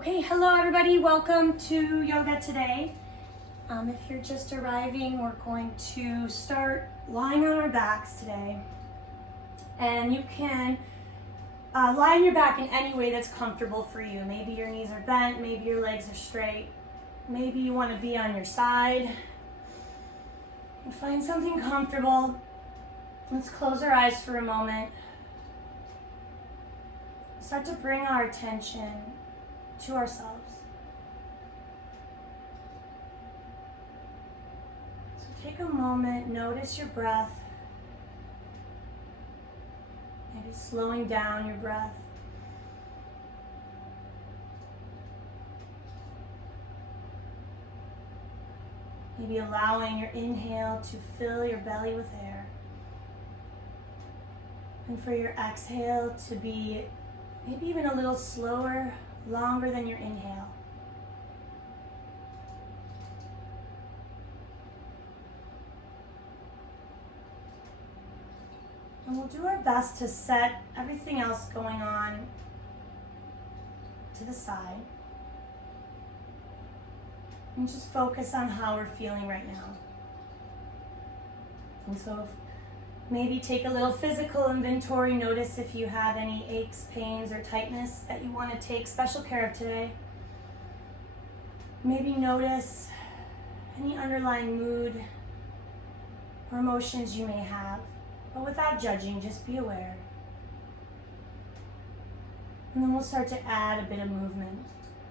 Okay, hello everybody, welcome to yoga today. If you're just arriving, we're going to start lying on our backs today. And you can lie on your back in any way that's comfortable for you. Maybe your knees are bent, maybe your legs are straight. Maybe you want to be on your side. And find something comfortable. Let's close our eyes for a moment. Start to bring our attention to ourselves. So take a moment, notice your breath. Maybe slowing down your breath. Maybe allowing your inhale to fill your belly with air. And for your exhale to be maybe even a little slower, longer than your inhale. And we'll do our best to set everything else going on to the side. And just focus on how we're feeling right now. And so maybe take a little physical inventory. Notice if you have any aches, pains, or tightness that you want to take special care of today. Maybe notice any underlying mood or emotions you may have, but without judging, just be aware. And then we'll start to add a bit of movement.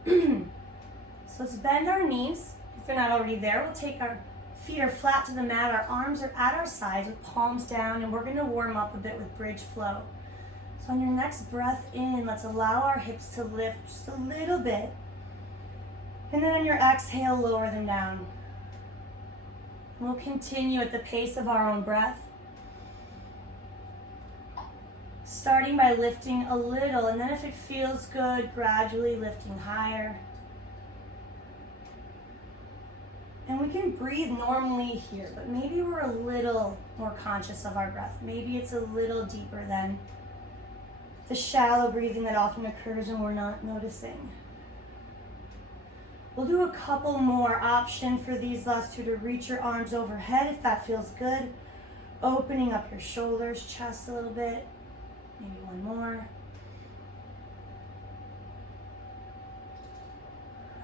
So let's bend our knees. If they're not already there, we'll take our feet are flat to the mat, our arms are at our sides with palms down, and we're going to warm up a bit with bridge flow. So on your next breath in, let's allow our hips to lift just a little bit. And then on your exhale, lower them down. We'll continue at the pace of our own breath. Starting by lifting a little, and then if it feels good, gradually lifting higher. And we can breathe normally here, but maybe we're a little more conscious of our breath. Maybe it's a little deeper than the shallow breathing that often occurs when we're not noticing. We'll do a couple more. Option for these last two to reach your arms overhead if that feels good. Opening up your shoulders, chest a little bit. Maybe one more.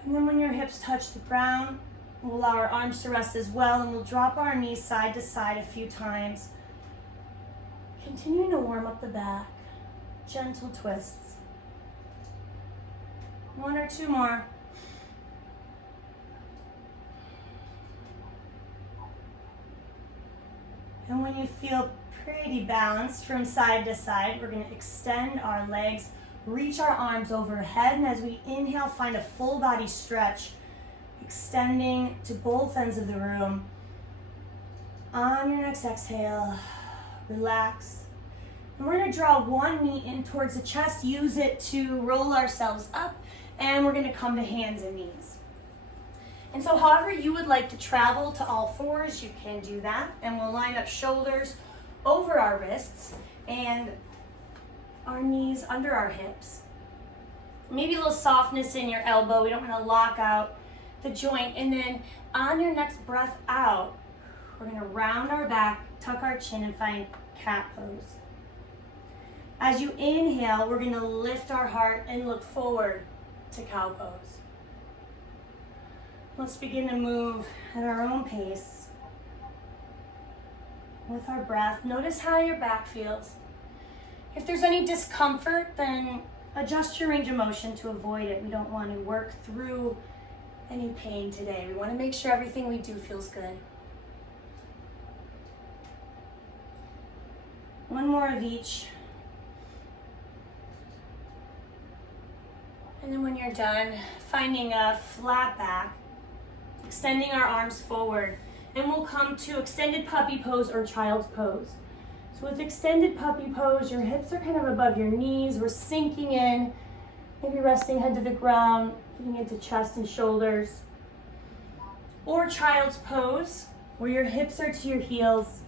And then when your hips touch the ground, we'll allow our arms to rest as well, and we'll drop our knees side to side a few times. Continuing to warm up the back. Gentle twists. One or two more. And when you feel pretty balanced from side to side, we're going to extend our legs, reach our arms overhead, and as we inhale, find a full body stretch. Extending to both ends of the room. On your next exhale, relax. And we're going to draw one knee in towards the chest, use it to roll ourselves up, and we're going to come to hands and knees. And so however you would like to travel to all fours, you can do that. And we'll line up shoulders over our wrists and our knees under our hips. Maybe a little softness in your elbow. We don't want to lock out the joint. And then on your next breath out, we're going to round our back, tuck our chin, and find cat pose. As you inhale, we're going to lift our heart and look forward to cow pose. Let's begin to move at our own pace with our breath. Notice how your back feels. If there's any discomfort, then adjust your range of motion to avoid it. We don't want to work through any pain today. We want to make sure everything we do feels good. One more of each. And then when you're done, finding a flat back, extending our arms forward, and we'll come to extended puppy pose or child's pose. So with extended puppy pose, your hips are kind of above your knees. We're sinking in, maybe resting head to the ground, getting into chest and shoulders. Or child's pose, where your hips are to your heels.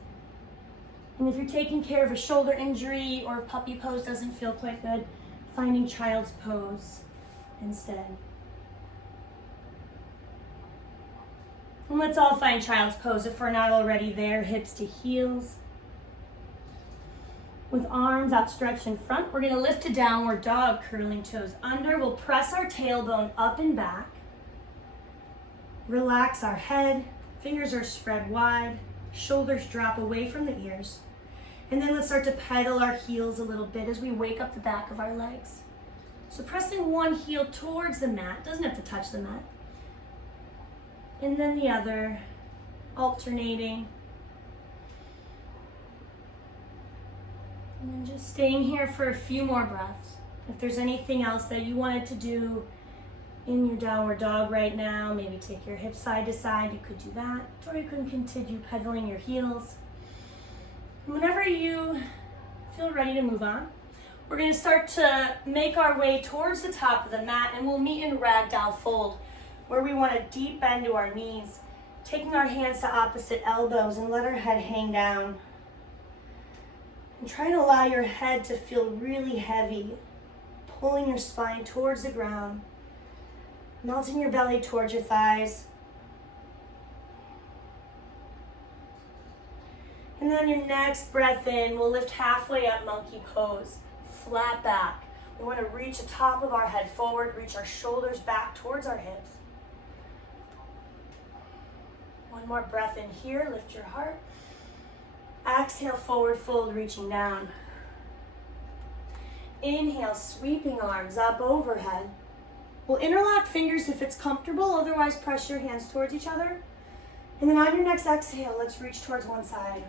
And if you're taking care of a shoulder injury or puppy pose doesn't feel quite good, finding child's pose. instead. And let's all find child's pose if we're not already there, hips to heels. With arms outstretched in front, we're gonna lift to downward dog, curling toes under. We'll press our tailbone up and back. Relax our head, fingers are spread wide, shoulders drop away from the ears. And then let's start to pedal our heels a little bit as we wake up the back of our legs. So pressing one heel towards the mat, doesn't have to touch the mat. And then the other, alternating. And then just staying here for a few more breaths. If there's anything else that you wanted to do in your downward dog right now, maybe take your hips side to side, you could do that. Or you can continue pedaling your heels. Whenever you feel ready to move on, we're going to start to make our way towards the top of the mat, and we'll meet in ragdoll fold, where we want to deep bend to our knees, taking our hands to opposite elbows and let our head hang down. And try to allow your head to feel really heavy, pulling your spine towards the ground, melting your belly towards your thighs. And then your next breath in, we'll lift halfway up, monkey pose, flat back. We want to reach the top of our head forward, reach our shoulders back towards our hips. One more breath in here, lift your heart. Exhale, forward fold, reaching down. Inhale, sweeping arms up overhead. We'll interlock fingers if it's comfortable, otherwise press your hands towards each other. And then on your next exhale, let's reach towards one side.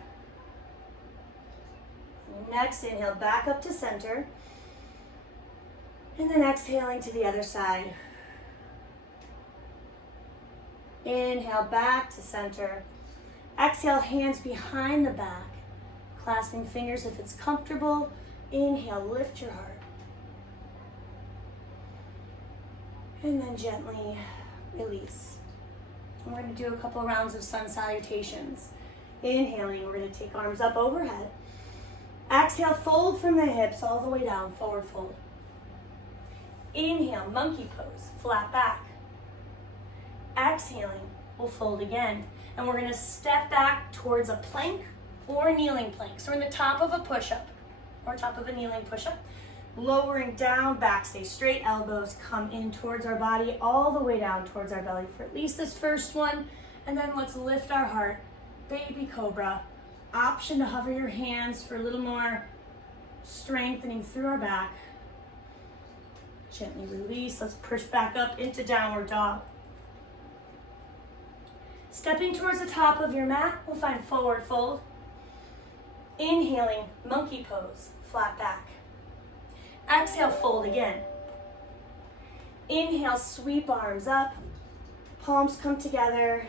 Next inhale, back up to center. And then exhaling to the other side. Inhale, back to center. Exhale, hands behind the back. Clasping fingers if it's comfortable. Inhale, lift your heart. And then gently release. And we're going to do a couple rounds of sun salutations. Inhaling, we're going to take arms up overhead. Exhale, fold from the hips all the way down, forward fold. Inhale, monkey pose, flat back. Exhaling, we'll fold again. And we're going to step back towards a plank or a kneeling plank. So we're in the top of a push-up or top of a kneeling push-up. Lowering down, back stay straight, elbows come in towards our body, all the way down towards our belly for at least this first one. And then let's lift our heart, baby cobra. Option to hover your hands for a little more strengthening through our back. Gently release. Let's push back up into downward dog. Stepping towards the top of your mat, we'll find forward fold. Inhaling, monkey pose, flat back. Exhale, fold again. Inhale, sweep arms up. Palms come together.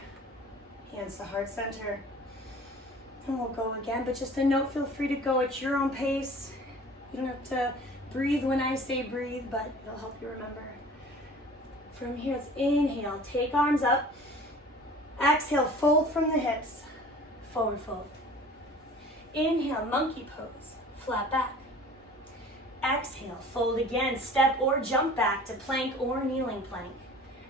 Hands to heart center. And we'll go again, but just a note, feel free to go at your own pace. You don't have to breathe when I say breathe, but it'll help you remember. From here, let's inhale, take arms up. Exhale, fold from the hips, forward fold. Inhale, monkey pose, flat back. Exhale, fold again, step or jump back to plank or kneeling plank.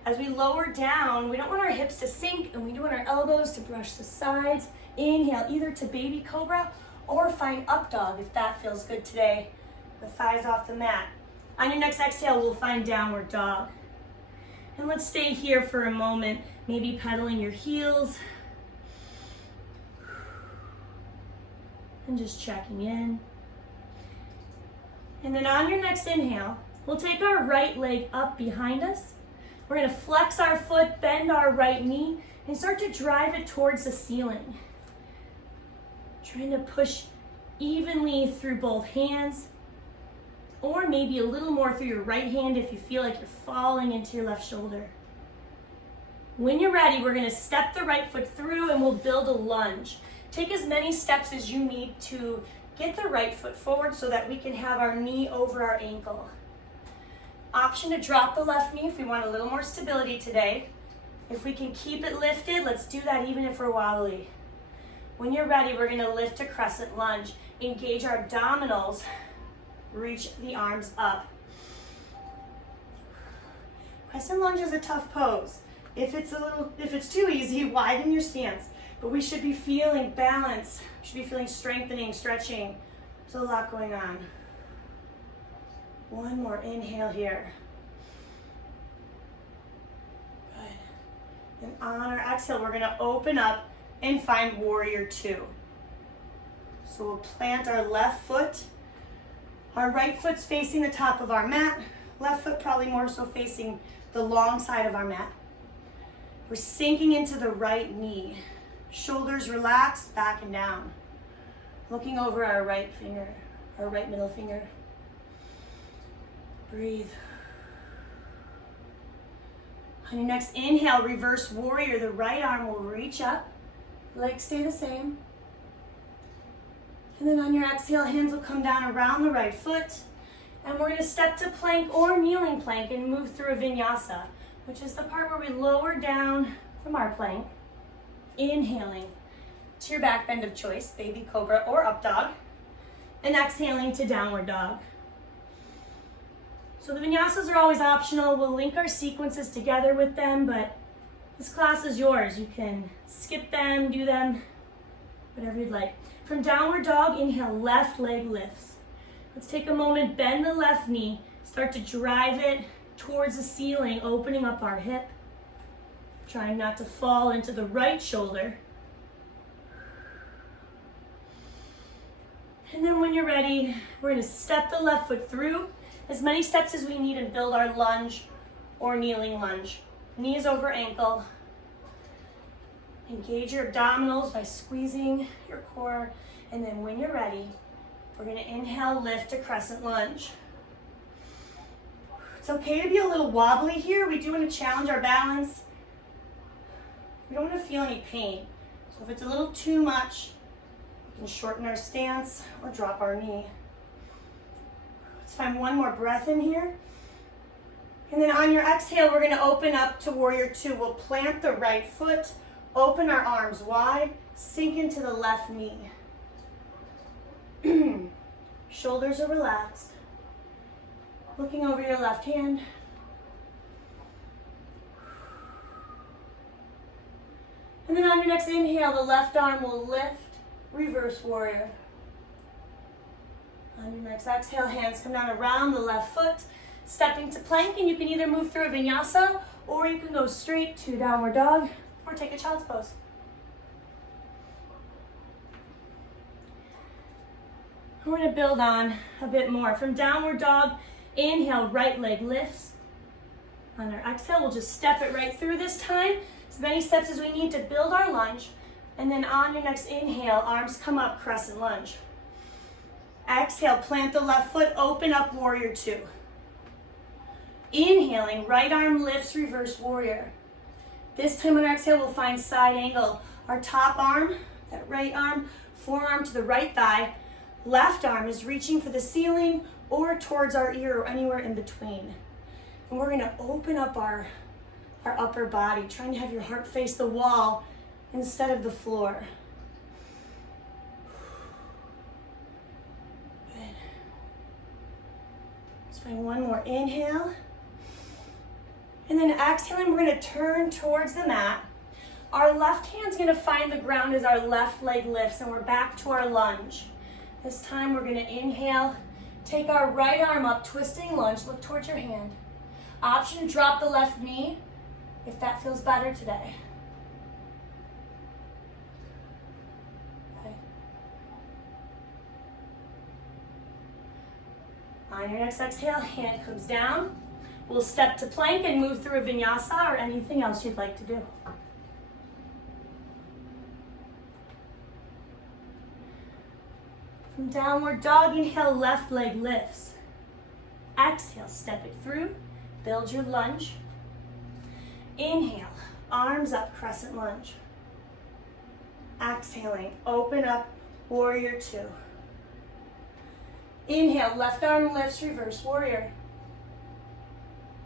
As we lower down, we don't want our hips to sink, and we do want our elbows to brush the sides. Inhale, either to baby cobra or find up dog if that feels good today. The thighs off the mat. On your next exhale, we'll find downward dog. And let's stay here for a moment, maybe pedaling your heels. And just checking in. And then on your next inhale, we'll take our right leg up behind us. We're going to flex our foot, bend our right knee, and start to drive it towards the ceiling. Trying to push evenly through both hands, or maybe a little more through your right hand if you feel like you're falling into your left shoulder. When you're ready, we're going to step the right foot through and we'll build a lunge. Take as many steps as you need to get the right foot forward so that we can have our knee over our ankle. Option to drop the left knee if we want a little more stability today. If we can keep it lifted, let's do that even if we're wobbly. When you're ready, we're going to lift a crescent lunge. Engage our abdominals. Reach the arms up. Crescent lunge is a tough pose. If it's too easy, widen your stance. But we should be feeling balance. We should be feeling strengthening, stretching. There's a lot going on. One more inhale here. Good. And on our exhale, we're gonna open up and find warrior two. So we'll plant our left foot. Our right foot's facing the top of our mat. Left foot probably more so facing the long side of our mat. We're sinking into the right knee. Shoulders relaxed, back and down. Looking over our right finger, our right middle finger. Breathe. On your next inhale, reverse warrior. The right arm will reach up. Legs stay the same. And then on your exhale, hands will come down around the right foot. And we're gonna step to plank or kneeling plank and move through a vinyasa, which is the part where we lower down from our plank. Inhaling to your back bend of choice, baby cobra or up dog. And exhaling to downward dog. So the vinyasas are always optional. We'll link our sequences together with them, but this class is yours. You can skip them, do them, whatever you'd like. From downward dog, inhale, left leg lifts. Let's take a moment, bend the left knee, start to drive it towards the ceiling, opening up our hip. Trying not to fall into the right shoulder. And then when you're ready, we're gonna step the left foot through as many steps as we need and build our lunge or kneeling lunge. Knees over ankle. Engage your abdominals by squeezing your core. And then when you're ready, we're gonna inhale, lift to crescent lunge. It's okay to be a little wobbly here. We do wanna challenge our balance. We don't want to feel any pain. So if it's a little too much, we can shorten our stance or drop our knee. Let's find one more breath in here. And then on your exhale, we're going to open up to warrior two. We'll plant the right foot, open our arms wide, sink into the left knee. Shoulders are relaxed. Looking over your left hand. And then on your next inhale, the left arm will lift, reverse warrior. On your next exhale, hands come down around the left foot, stepping to plank, and you can either move through a vinyasa, or you can go straight to downward dog, or take a child's pose. We're gonna build on a bit more. From downward dog, inhale, right leg lifts. On our exhale, we'll just step it right through this time. As many steps as we need to build our lunge. And then on your next inhale, arms come up, crescent lunge. Exhale, plant the left foot, open up, warrior two. Inhaling, right arm lifts, reverse warrior. This time on our exhale, we'll find side angle. Our top arm, that right arm, forearm to the right thigh. Left arm is reaching for the ceiling or towards our ear or anywhere in between. And we're gonna open up our upper body, trying to have your heart face the wall instead of the floor. Good. Let's find one more inhale. And then exhaling, we're gonna turn towards the mat. Our left hand's gonna find the ground as our left leg lifts, and we're back to our lunge. This time we're gonna inhale, take our right arm up, twisting lunge, look towards your hand. Option, drop the left knee, if that feels better today. Okay. On your next exhale, hand comes down. We'll step to plank and move through a vinyasa or anything else you'd like to do. From downward dog, inhale, left leg lifts. Exhale, step it through, build your lunge. Inhale, arms up, crescent lunge. Exhaling, open up, warrior two. Inhale, left arm lifts, reverse warrior.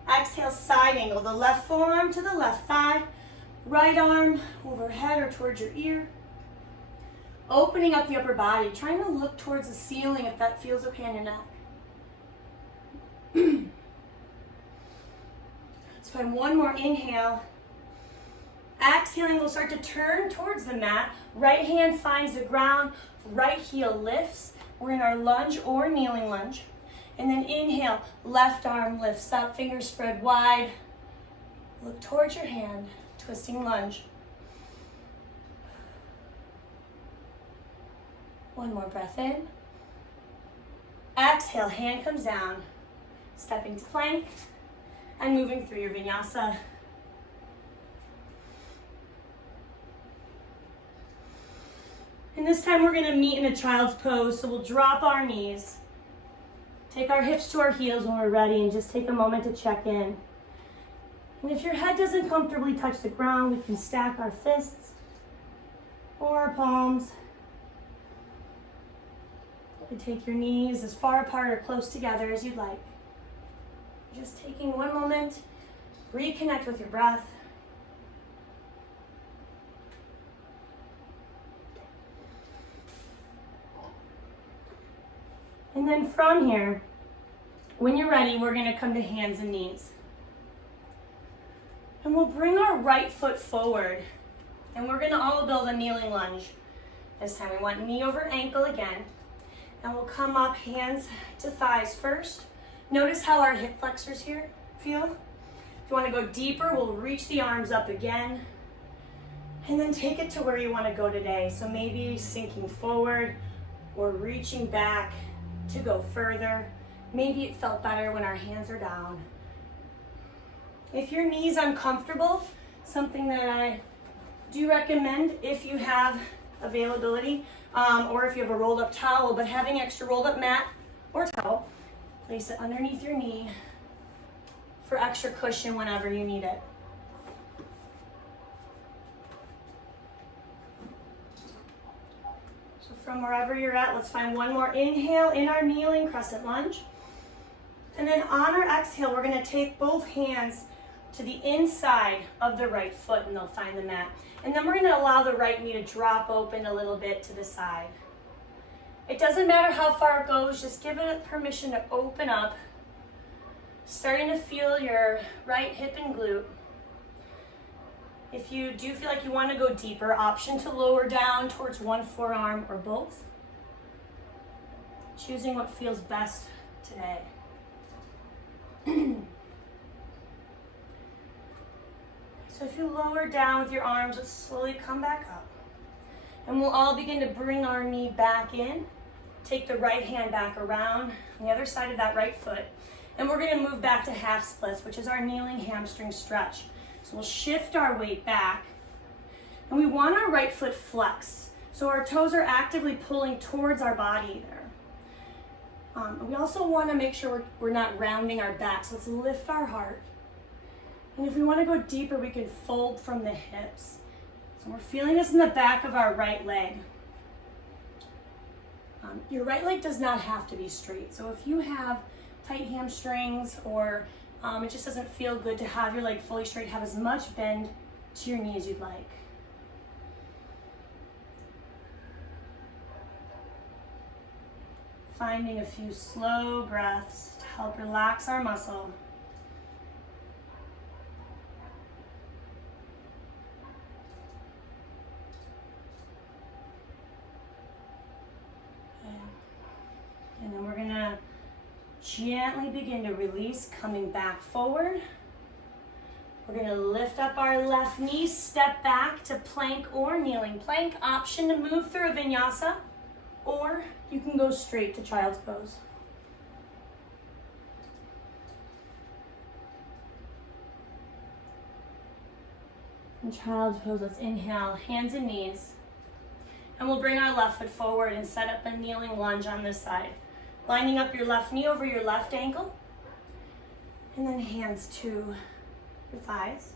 Exhale, side angle, the left forearm to the left thigh, right arm overhead or towards your ear. Opening up the upper body, trying to look towards the ceiling if that feels okay on your neck. find one more inhale. Exhaling, we'll start to turn towards the mat. Right hand finds the ground, right heel lifts. We're in our lunge or kneeling lunge. And then inhale, left arm lifts up, fingers spread wide. Look towards your hand, twisting lunge. One more breath in. Exhale, hand comes down. Stepping to plank and moving through your vinyasa. And this time we're going to meet in a child's pose, so we'll drop our knees. Take our hips to our heels when we're ready and just take a moment to check in. And if your head doesn't comfortably touch the ground, we can stack our fists or our palms. And take your knees as far apart or close together as you'd like. Just taking one moment, reconnect with your breath. And then from here, when you're ready, we're going to come to hands and knees. And we'll bring our right foot forward. And we're going to all build a kneeling lunge. This time we want knee over ankle again. And we'll come up hands to thighs first. Notice how our hip flexors here feel. If you want to go deeper, we'll reach the arms up again. And then take it to where you want to go today. So maybe sinking forward or reaching back to go further. Maybe it felt better when our hands are down. If your knee's uncomfortable, something that I do recommend if you have availability, or if you have a rolled up towel, but having extra rolled up mat or towel, place it underneath your knee for extra cushion whenever you need it. So from wherever you're at, let's find one more inhale in our kneeling crescent lunge. And then on our exhale, we're going to take both hands to the inside of the right foot and they'll find the mat. And then we're going to allow the right knee to drop open a little bit to the side. It doesn't matter how far it goes, just give it permission to open up. Starting to feel your right hip and glute. If you do feel like you want to go deeper, option to lower down towards one forearm or both. Choosing what feels best today. So if you lower down with your arms, let's slowly come back up. And we'll all begin to bring our knee back in. Take the right hand back around on the other side of that right foot. And we're going to move back to half splits, which is our kneeling hamstring stretch. So we'll shift our weight back. And we want our right foot flexed. So our toes are actively pulling towards our body there. We also want to make sure we're not rounding our back. So let's lift our heart. And if we want to go deeper, we can fold from the hips. So we're feeling this in the back of our right leg. Your right leg does not have to be straight. So if you have tight hamstrings or it just doesn't feel good to have your leg fully straight, have as much bend to your knee as you'd like. Finding a few slow breaths to help relax our muscle. And then we're gonna gently begin to release, coming back forward. We're gonna lift up our left knee, step back to plank or kneeling plank. Option to move through a vinyasa, or you can go straight to child's pose. In child's pose, let's inhale, hands and knees. And we'll bring our left foot forward and set up a kneeling lunge on this side. Lining up your left knee over your left ankle. And then hands to your thighs.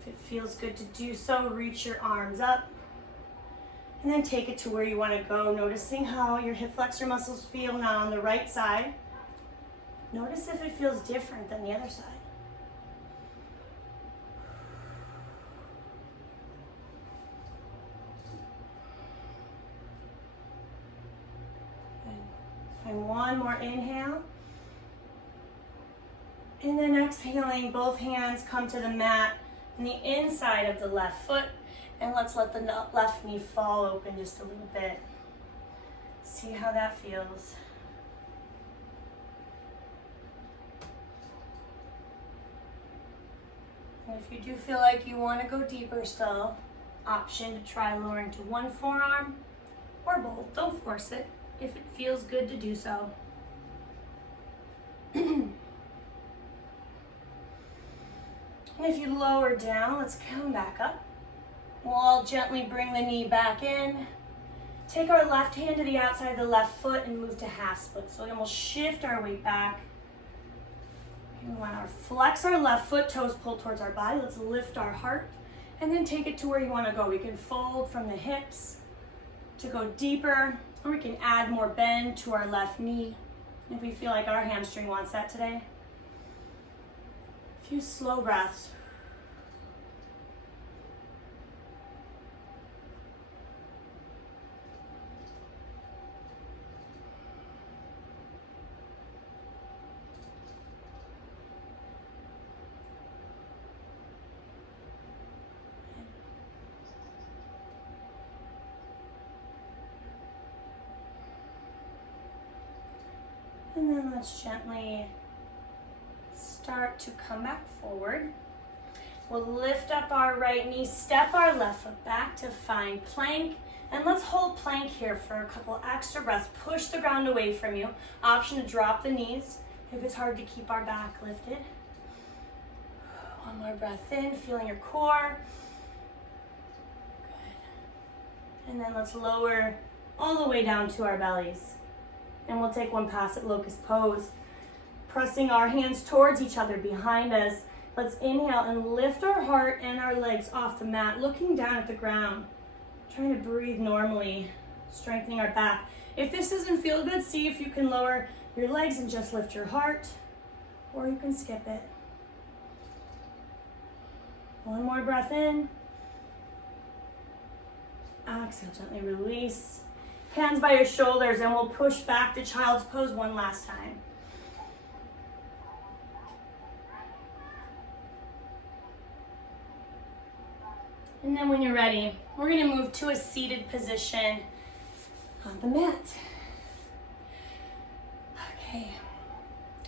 If it feels good to do so, reach your arms up. And then take it to where you want to go, noticing how your hip flexor muscles feel now on the right side. Notice if it feels different than the other side. And one more inhale. And then exhaling, both hands come to the mat and the inside of the left foot. And let's let the left knee fall open just a little bit. See how that feels. And if you do feel like you want to go deeper still, option to try lowering to one forearm or both. Don't force it if it feels good to do so. And if you lower down, let's come back up. We'll all gently bring the knee back in. Take our left hand to the outside of the left foot and move to half split. So again, we'll shift our weight back. We want to flex our left foot, toes pull towards our body. Let's lift our heart and then take it to where you want to go. We can fold from the hips to go deeper, or we can add more bend to our left knee if we feel like our hamstring wants that today. A few slow breaths. And then let's gently start to come back forward. We'll lift up our right knee, step our left foot back to find plank. And let's hold plank here for a couple extra breaths. Push the ground away from you. Option to drop the knees if it's hard to keep our back lifted. One more breath in, feeling your core. Good. And then let's lower all the way down to our bellies. And we'll take one pass at locust pose. Pressing our hands towards each other behind us. Let's inhale and lift our heart and our legs off the mat, looking down at the ground. Trying to breathe normally, strengthening our back. If this doesn't feel good, see if you can lower your legs and just lift your heart, or you can skip it. One more breath in. Exhale, gently release. Hands by your shoulders, and we'll push back to child's pose one last time. And then when you're ready, we're going to move to a seated position on the mat. Okay.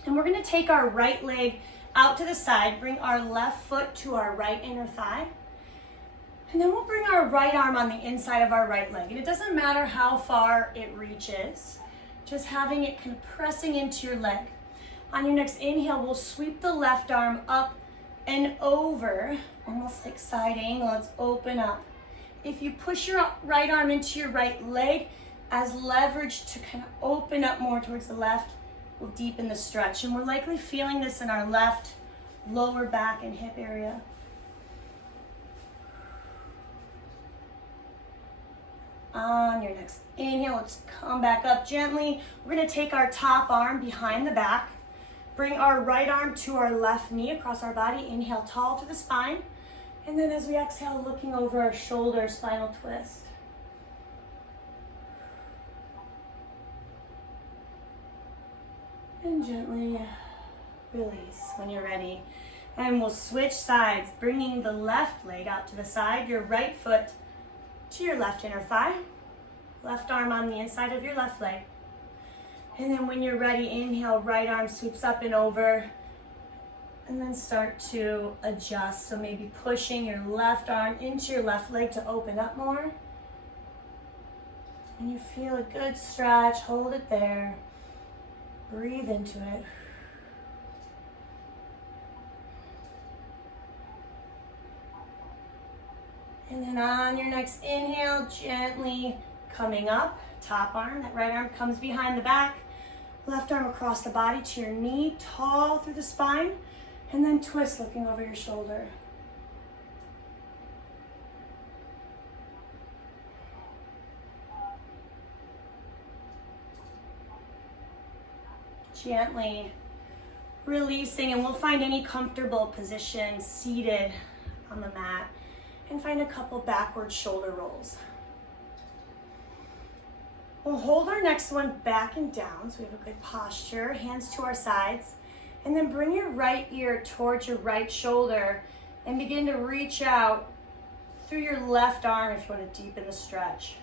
And we're going to take our right leg out to the side, bring our left foot to our right inner thigh. And then we'll bring our right arm on the inside of our right leg. And it doesn't matter how far it reaches, just having it kind of pressing into your leg. On your next inhale, we'll sweep the left arm up and over, almost like side angle. Let's open up. If you push your right arm into your right leg as leverage to kind of open up more towards the left, we'll deepen the stretch. And we're likely feeling this in our left lower back and hip area. On your next inhale, let's come back up gently. We're going to take our top arm behind the back. Bring our right arm to our left knee across our body. Inhale, tall to the spine. And then as we exhale, looking over our shoulder, spinal twist. And gently release when you're ready. And we'll switch sides, bringing the left leg out to the side, your right foot to your left inner thigh, left arm on the inside of your left leg. And then when you're ready, inhale, right arm sweeps up and over, and then start to adjust. So maybe pushing your left arm into your left leg to open up more. When you feel a good stretch, hold it there. Breathe into it. And then on your next inhale, gently coming up, top arm, that right arm comes behind the back, left arm across the body to your knee, tall through the spine, and then twist looking over your shoulder. Gently releasing, and we'll find any comfortable position seated on the mat. And find a couple backward shoulder rolls. We'll hold our next one back and down so we have a good posture, hands to our sides. And then bring your right ear towards your right shoulder and begin to reach out through your left arm if you want to deepen the stretch.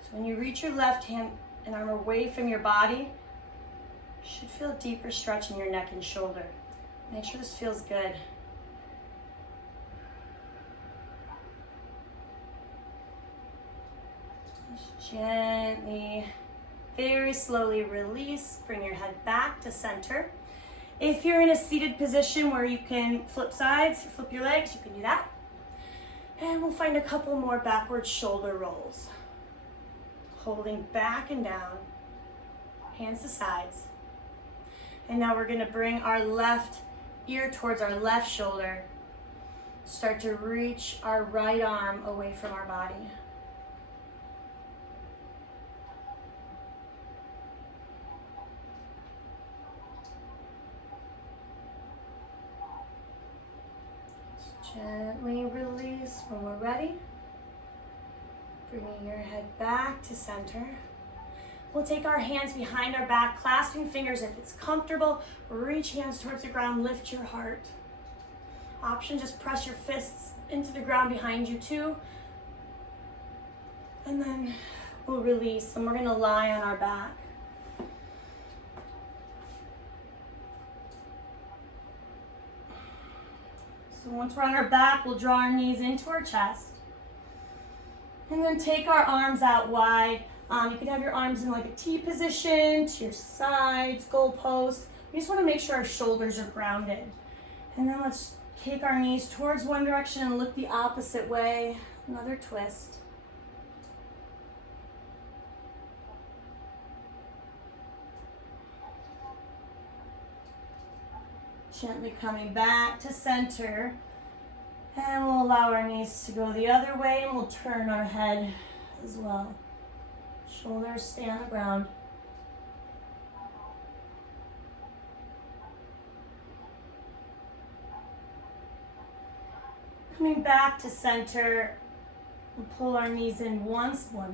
So when you reach your left hand and arm away from your body, you should feel a deeper stretch in your neck and shoulder. Make sure this feels good. Just gently, very slowly release. Bring your head back to center. If you're in a seated position where you can flip sides, flip your legs, you can do that. And we'll find a couple more backward shoulder rolls. Holding back and down, hands to sides. And now we're gonna bring our left ear towards our left shoulder. Start to reach our right arm away from our body. Gently release when we're ready. Bringing your head back to center. We'll take our hands behind our back, clasping fingers if it's comfortable. Reach hands towards the ground, lift your heart. Option, just press your fists into the ground behind you too. And then we'll release and we're gonna lie on our back. So once we're on our back, we'll draw our knees into our chest. And then take our arms out wide. You can have your arms in like a T position, to your sides, goalpost. We just want to make sure our shoulders are grounded. And then let's take our knees towards one direction and look the opposite way. Another twist. Gently coming back to center. And we'll allow our knees to go the other way and we'll turn our head as well. Shoulders stay on the ground. Coming back to center, we'll pull our knees in once more.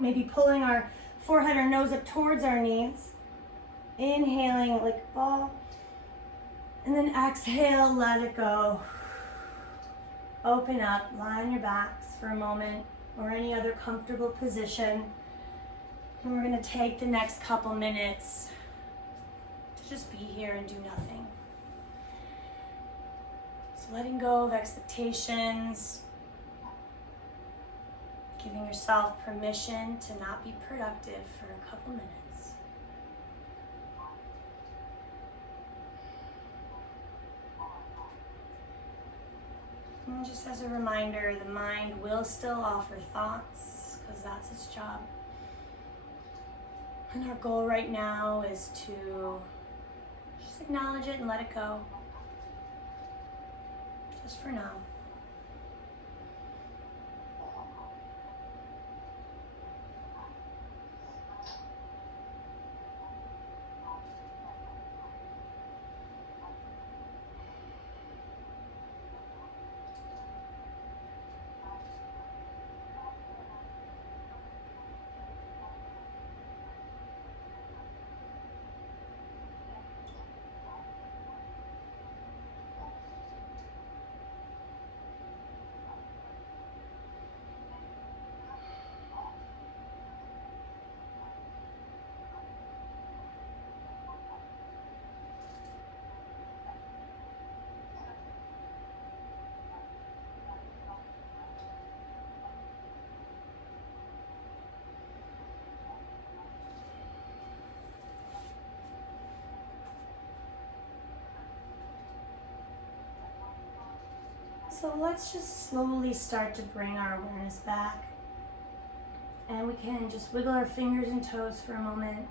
Maybe pulling our forehead or nose up towards our knees. Inhaling like a ball. And then exhale, let it go. Open up, lie on your backs for a moment or any other comfortable position. And we're gonna take the next couple minutes to just be here and do nothing. So letting go of expectations, giving yourself permission to not be productive for a couple minutes. And just as a reminder, the mind will still offer thoughts because that's its job. And our goal right now is to just acknowledge it and let it go. Just for now. So let's just slowly start to bring our awareness back. And we can just wiggle our fingers and toes for a moment.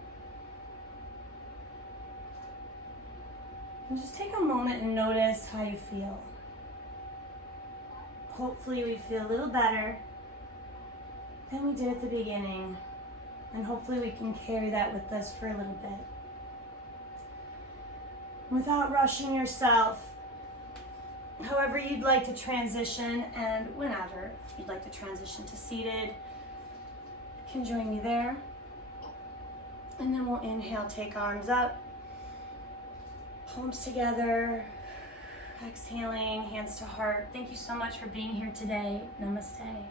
And just take a moment and notice how you feel. Hopefully we feel a little better than we did at the beginning. And hopefully we can carry that with us for a little bit. Without rushing yourself, however you'd like to transition, and whenever you'd like to transition to seated, you can join me there. And then we'll inhale, take arms up. Palms together, exhaling, hands to heart. Thank you so much for being here today. Namaste.